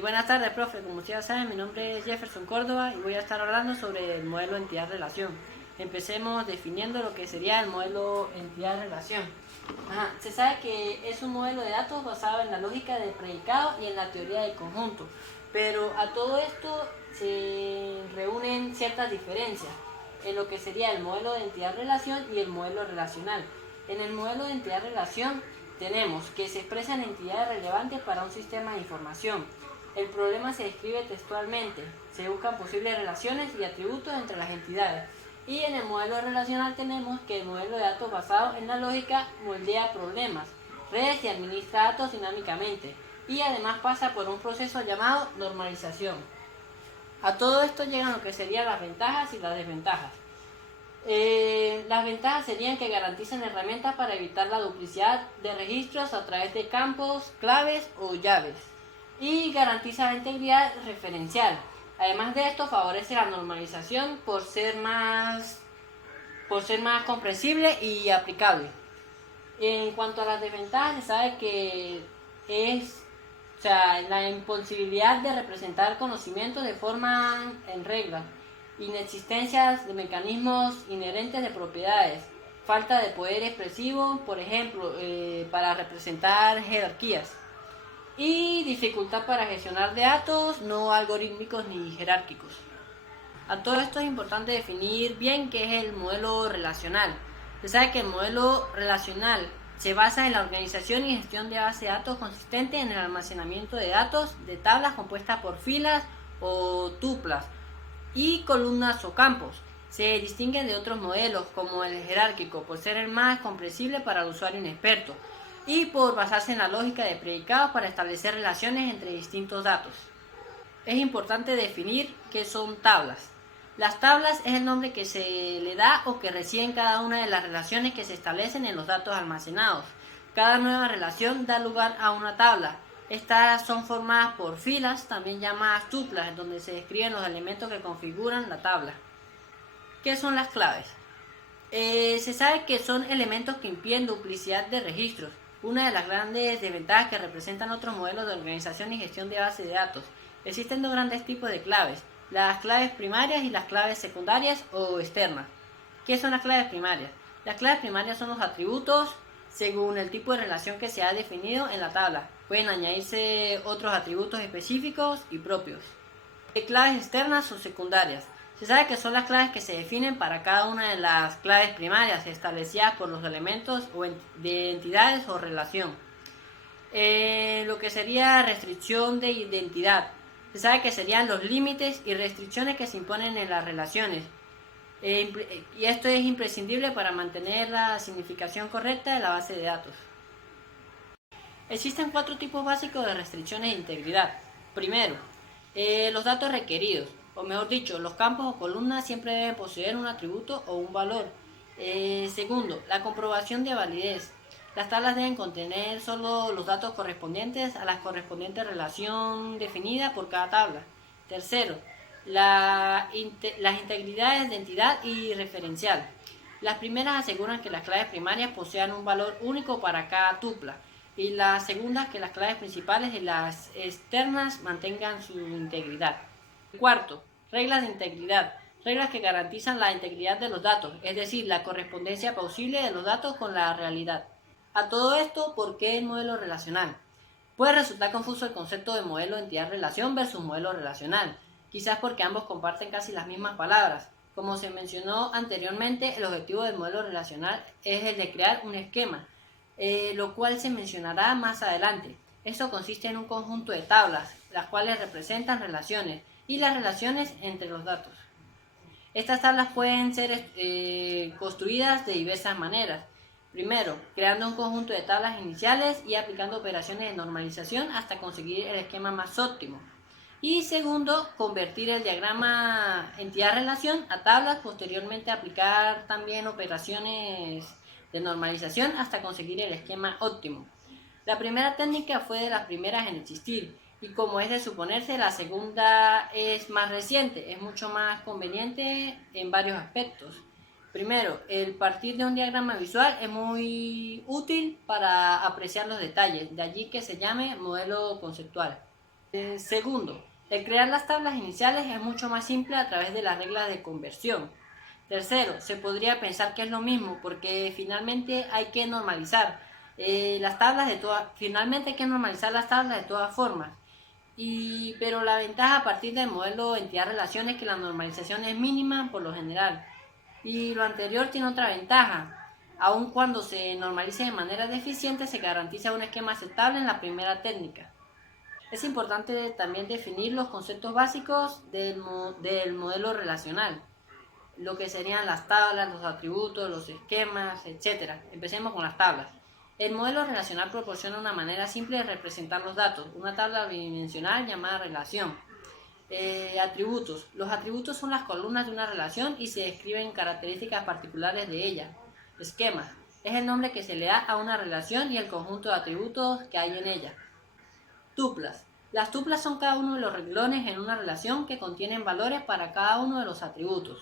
Buenas tardes, profe. Como ustedes saben, mi nombre es Jefferson Córdoba y voy a estar hablando sobre el modelo entidad-relación. Empecemos definiendo lo que sería el modelo entidad-relación. Se sabe que es un modelo de datos basado en la lógica del predicado y en la teoría del conjunto, pero a todo esto se reúnen ciertas diferencias en lo que sería el modelo de entidad-relación y el modelo relacional. En el modelo de entidad-relación tenemos que se expresan entidades relevantes para un sistema de información. El problema se describe textualmente, se buscan posibles relaciones y atributos entre las entidades. Y en el modelo relacional tenemos que el modelo de datos basado en la lógica moldea problemas, redes y administra datos dinámicamente. Y además pasa por un proceso llamado normalización. A todo esto llegan lo que serían las ventajas y las desventajas. Las ventajas serían que garantizan herramientas para evitar la duplicidad de registros a través de campos, claves o llaves. Y garantiza la integridad referencial. Además de esto, favorece la normalización por ser más comprensible y aplicable. En cuanto a las desventajas, se sabe que es la imposibilidad de representar conocimientos de forma en regla, inexistencias de mecanismos inherentes de propiedades, falta de poder expresivo, por ejemplo, para representar jerarquías, y dificultad para gestionar de datos no algorítmicos ni jerárquicos. A todo esto es importante definir bien qué es el modelo relacional. Se sabe que el modelo relacional se basa en la organización y gestión de base de datos consistente en el almacenamiento de datos de tablas compuestas por filas o tuplas y columnas o campos. Se distinguen de otros modelos como el jerárquico por ser el más comprensible para el usuario inexperto y por basarse en la lógica de predicados para establecer relaciones entre distintos datos. Es importante definir qué son tablas. Las tablas es el nombre que se le da o que reciben cada una de las relaciones que se establecen en los datos almacenados. Cada nueva relación da lugar a una tabla. Estas son formadas por filas, también llamadas tuplas, donde se describen los elementos que configuran la tabla. ¿Qué son las claves? Se sabe que son elementos que impiden duplicidad de registros. Una de las grandes desventajas que representan otros modelos de organización y gestión de bases de datos. Existen dos grandes tipos de claves, las claves primarias y las claves secundarias o externas. ¿Qué son las claves primarias? Las claves primarias son los atributos según el tipo de relación que se ha definido en la tabla. Pueden añadirse otros atributos específicos y propios. Claves externas o secundarias. Se sabe que son las claves que se definen para cada una de las claves primarias establecidas por los elementos de entidades o relación. Lo que sería restricción de identidad. Se sabe que serían los límites y restricciones que se imponen en las relaciones. Y esto es imprescindible para mantener la significación correcta de la base de datos. Existen 4 tipos básicos de restricciones de integridad. Primero, los datos requeridos, o mejor dicho, los campos o columnas siempre deben poseer un atributo o un valor. Segundo, la comprobación de validez. Las tablas deben contener solo los datos correspondientes a la correspondiente relación definida por cada tabla. Tercero, las integridades de entidad y referencial. Las primeras aseguran que las claves primarias posean un valor único para cada tupla y las segundas que las claves principales y las externas mantengan su integridad. Cuarto, reglas de integridad. Reglas que garantizan la integridad de los datos, es decir, la correspondencia plausible de los datos con la realidad. A todo esto, ¿por qué el modelo relacional? Puede resultar confuso el concepto de modelo de entidad-relación versus modelo relacional, quizás porque ambos comparten casi las mismas palabras. Como se mencionó anteriormente, el objetivo del modelo relacional es el de crear un esquema, lo cual se mencionará más adelante. Esto consiste en un conjunto de tablas, las cuales representan relaciones y las relaciones entre los datos. Estas tablas pueden ser construidas de diversas maneras. Primero, creando un conjunto de tablas iniciales y aplicando operaciones de normalización hasta conseguir el esquema más óptimo. Y segundo, convertir el diagrama entidad-relación a tablas, posteriormente aplicar también operaciones de normalización hasta conseguir el esquema óptimo. La primera técnica fue de las primeras en existir y como es de suponerse, la segunda es más reciente, es mucho más conveniente en varios aspectos. Primero, el partir de un diagrama visual es muy útil para apreciar los detalles, de allí que se llame modelo conceptual. Segundo, el crear las tablas iniciales es mucho más simple a través de las reglas de conversión. Tercero, se podría pensar que es lo mismo porque finalmente hay que normalizar finalmente hay que normalizar las tablas de todas formas. Pero la ventaja a partir del modelo entidad-relación es que la normalización es mínima por lo general. Y lo anterior tiene otra ventaja. Aun cuando se normalice de manera deficiente, se garantiza un esquema aceptable en la primera técnica. Es importante también definir los conceptos básicos del modelo relacional, lo que serían las tablas, los atributos, los esquemas, etc. Empecemos con las tablas. El modelo relacional proporciona una manera simple de representar los datos, una tabla bidimensional llamada relación. Atributos. Los atributos son las columnas de una relación y se describen características particulares de ella. Esquema. Es el nombre que se le da a una relación y el conjunto de atributos que hay en ella. Tuplas. Las tuplas son cada uno de los renglones en una relación que contienen valores para cada uno de los atributos.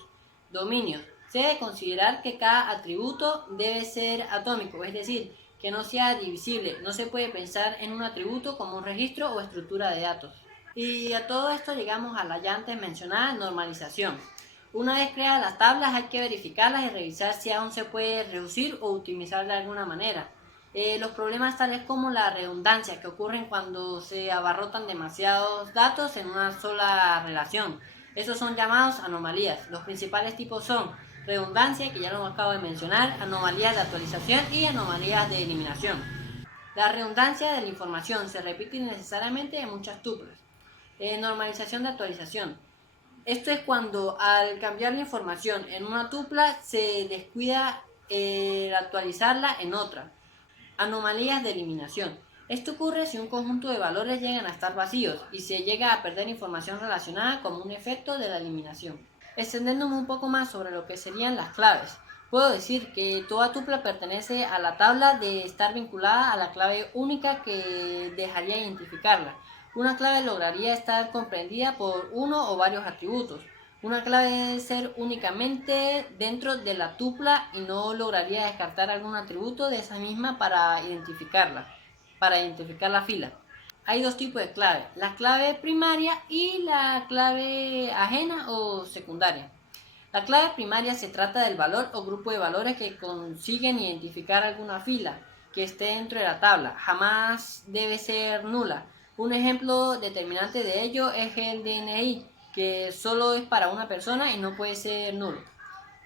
Dominios. Se debe considerar que cada atributo debe ser atómico, es decir, que no sea divisible. No se puede pensar en un atributo como un registro o estructura de datos. Y a todo esto llegamos a la ya antes mencionada normalización. Una vez creadas las tablas hay que verificarlas y revisar si aún se puede reducir o optimizar de alguna manera. Los problemas tales como la redundancia que ocurren cuando se abarrotan demasiados datos en una sola relación. Esos son llamados anomalías. Los principales tipos son redundancia, que ya lo acabo de mencionar, anomalías de actualización y anomalías de eliminación. La redundancia de la información se repite innecesariamente en muchas tuplas. Normalización de actualización. Esto es cuando al cambiar la información en una tupla se descuida actualizarla en otra. Anomalías de eliminación. Esto ocurre si un conjunto de valores llegan a estar vacíos y se llega a perder información relacionada como un efecto de la eliminación. Extendiéndome un poco más sobre lo que serían las claves, puedo decir que toda tupla pertenece a la tabla de estar vinculada a la clave única que dejaría identificarla. Una clave lograría estar comprendida por uno o varios atributos. Una clave debe ser únicamente dentro de la tupla y no lograría descartar algún atributo de esa misma para identificar la fila. Hay dos tipos de clave, la clave primaria y la clave ajena o secundaria. La clave primaria se trata del valor o grupo de valores que consiguen identificar alguna fila que esté dentro de la tabla. Jamás debe ser nula. Un ejemplo determinante de ello es el DNI, que solo es para una persona y no puede ser nulo.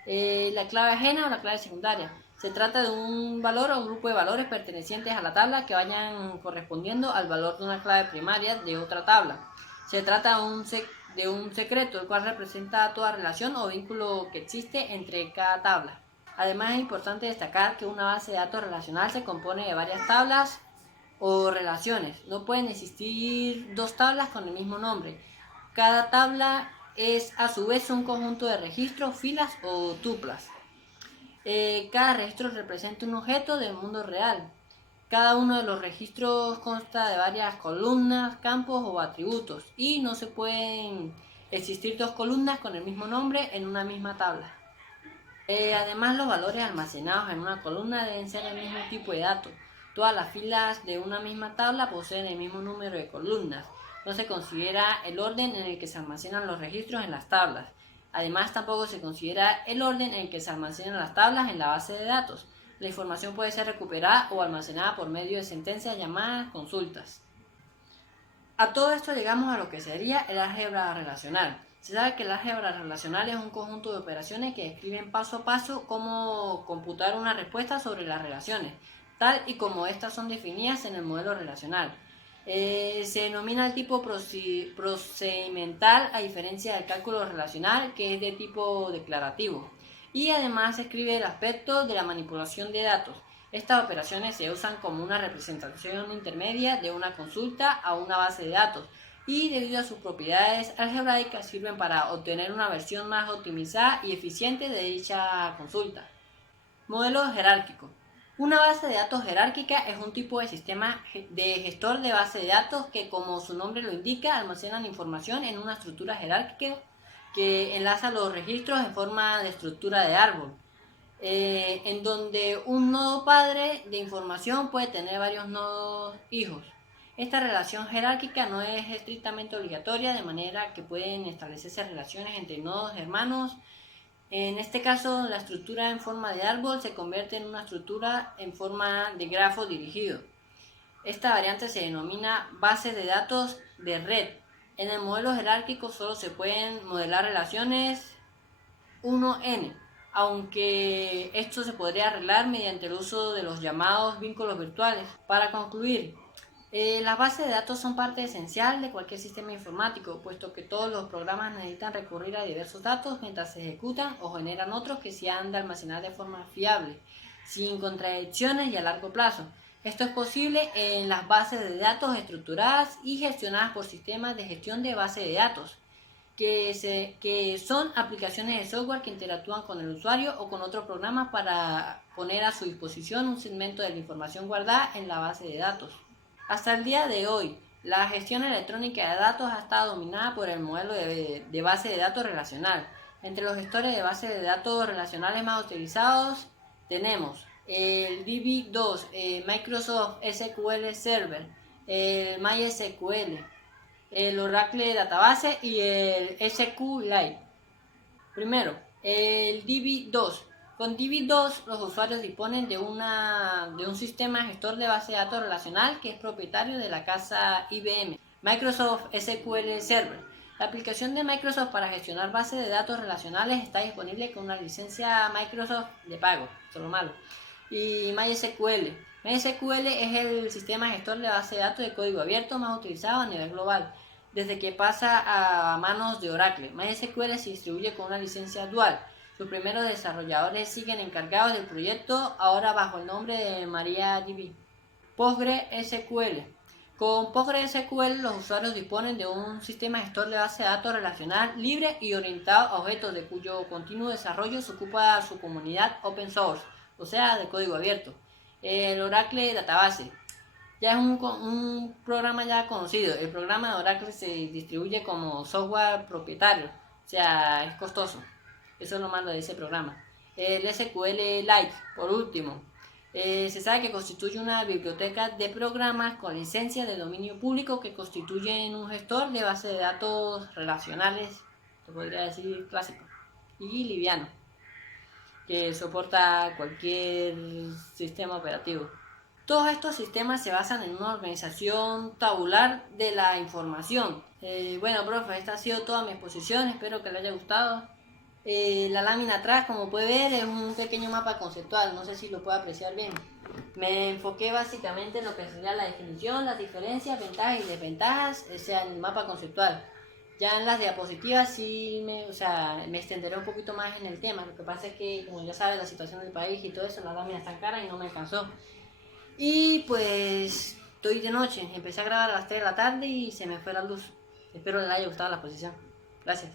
La clave ajena o la clave secundaria. Se trata de un valor o grupo de valores pertenecientes a la tabla que vayan correspondiendo al valor de una clave primaria de otra tabla. Se trata de un secreto, el cual representa toda relación o vínculo que existe entre cada tabla. Además es importante destacar que una base de datos relacional se compone de varias tablas o relaciones. No pueden existir dos tablas con el mismo nombre. Cada tabla es a su vez un conjunto de registros, filas o tuplas. Cada registro representa un objeto del mundo real. Cada uno de los registros consta de varias columnas, campos o atributos y no se pueden existir dos columnas con el mismo nombre en una misma tabla. Además, los valores almacenados en una columna deben ser el mismo tipo de datos. Todas las filas de una misma tabla poseen el mismo número de columnas. No se considera el orden en el que se almacenan los registros en las tablas. Además, tampoco se considera el orden en el que se almacenan las tablas en la base de datos. La información puede ser recuperada o almacenada por medio de sentencias llamadas consultas. A todo esto llegamos a lo que sería el álgebra relacional. Se sabe que el álgebra relacional es un conjunto de operaciones que describen paso a paso cómo computar una respuesta sobre las relaciones, tal y como estas son definidas en el modelo relacional. Se denomina el tipo procedimental a diferencia del cálculo relacional, que es de tipo declarativo. Y además se escribe el aspecto de la manipulación de datos. Estas operaciones se usan como una representación intermedia de una consulta a una base de datos y debido a sus propiedades algebraicas sirven para obtener una versión más optimizada y eficiente de dicha consulta. Modelo jerárquico. Una base de datos jerárquica es un tipo de sistema de gestor de base de datos que, como su nombre lo indica, almacenan información en una estructura jerárquica que enlaza los registros en forma de estructura de árbol, en donde un nodo padre de información puede tener varios nodos hijos. Esta relación jerárquica no es estrictamente obligatoria, de manera que pueden establecerse relaciones entre nodos hermanos. En este caso, la estructura en forma de árbol se convierte en una estructura en forma de grafo dirigido. Esta variante se denomina base de datos de red. En el modelo jerárquico solo se pueden modelar relaciones 1n, aunque esto se podría arreglar mediante el uso de los llamados vínculos virtuales. Para concluir, las bases de datos son parte esencial de cualquier sistema informático, puesto que todos los programas necesitan recurrir a diversos datos mientras se ejecutan o generan otros que se han de almacenar de forma fiable, sin contradicciones y a largo plazo. Esto es posible en las bases de datos estructuradas y gestionadas por sistemas de gestión de base de datos, que son aplicaciones de software que interactúan con el usuario o con otros programas para poner a su disposición un segmento de la información guardada en la base de datos. Hasta el día de hoy, la gestión electrónica de datos ha estado dominada por el modelo de base de datos relacional. Entre los gestores de base de datos relacionales más utilizados tenemos el DB2, Microsoft SQL Server, el MySQL, el Oracle Database y el SQLite. Primero, el DB2. Con DB2 los usuarios disponen de un sistema gestor de base de datos relacional que es propietario de la casa IBM, Microsoft SQL Server. La aplicación de Microsoft para gestionar bases de datos relacionales está disponible con una licencia Microsoft de pago, eso es lo malo. Y MySQL. MySQL es el sistema gestor de base de datos de código abierto más utilizado a nivel global, desde que pasa a manos de Oracle. MySQL se distribuye con una licencia dual. Sus primeros desarrolladores siguen encargados del proyecto, ahora bajo el nombre de MariaDB. PostgreSQL. Con PostgreSQL los usuarios disponen de un sistema gestor de base de datos relacional libre y orientado a objetos de cuyo continuo desarrollo se ocupa su comunidad open source, o sea, de código abierto. El Oracle Database. Ya es un programa ya conocido. El programa de Oracle se distribuye como software propietario, o sea, es costoso. Eso es lo malo de ese programa. El SQLite, por último, se sabe que constituye una biblioteca de programas con licencia de dominio público que constituyen un gestor de base de datos relacionales, se podría decir clásico, y liviano, que soporta cualquier sistema operativo. Todos estos sistemas se basan en una organización tabular de la información. Bueno, profe, esta ha sido toda mi exposición, espero que le haya gustado. La lámina atrás, como puede ver, es un pequeño mapa conceptual, no sé si lo puede apreciar bien. Me enfoqué básicamente en lo que sería la definición, las diferencias, ventajas y desventajas, o sea, en el mapa conceptual. Ya en las diapositivas sí me extenderé un poquito más en el tema. Lo que pasa es que, como ya sabes, la situación del país y todo eso, la lámina está cara y no me alcanzó. Y pues estoy de noche, empecé a grabar a las 3 de la tarde y se me fue la luz. Espero les haya gustado la exposición. Gracias.